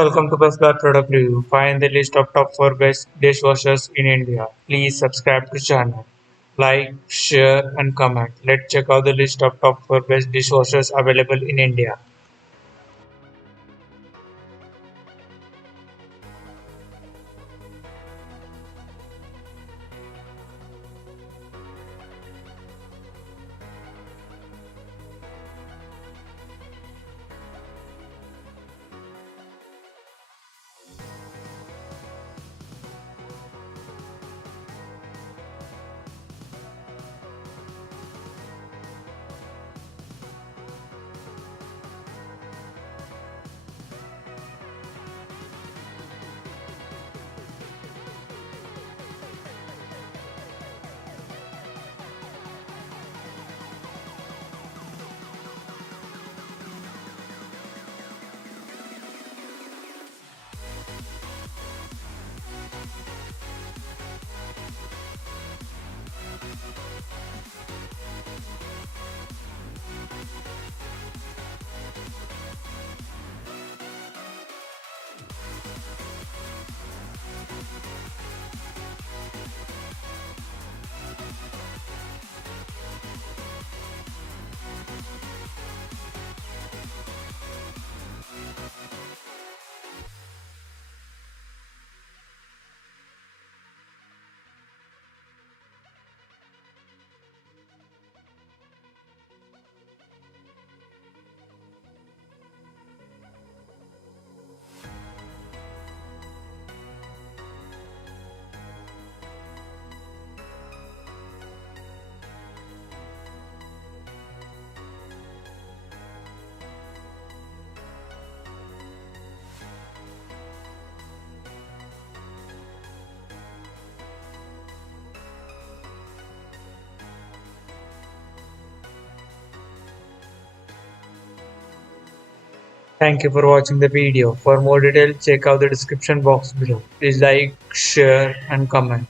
Welcome to Basgar Product Review. Find the list of top 4 best dishwashers in India. Please subscribe to channel. Like, share and comment. Let's check out the list of top 4 best dishwashers available in India. Thank you for watching the video. For more details, check out the description box below. Please like, share and comment.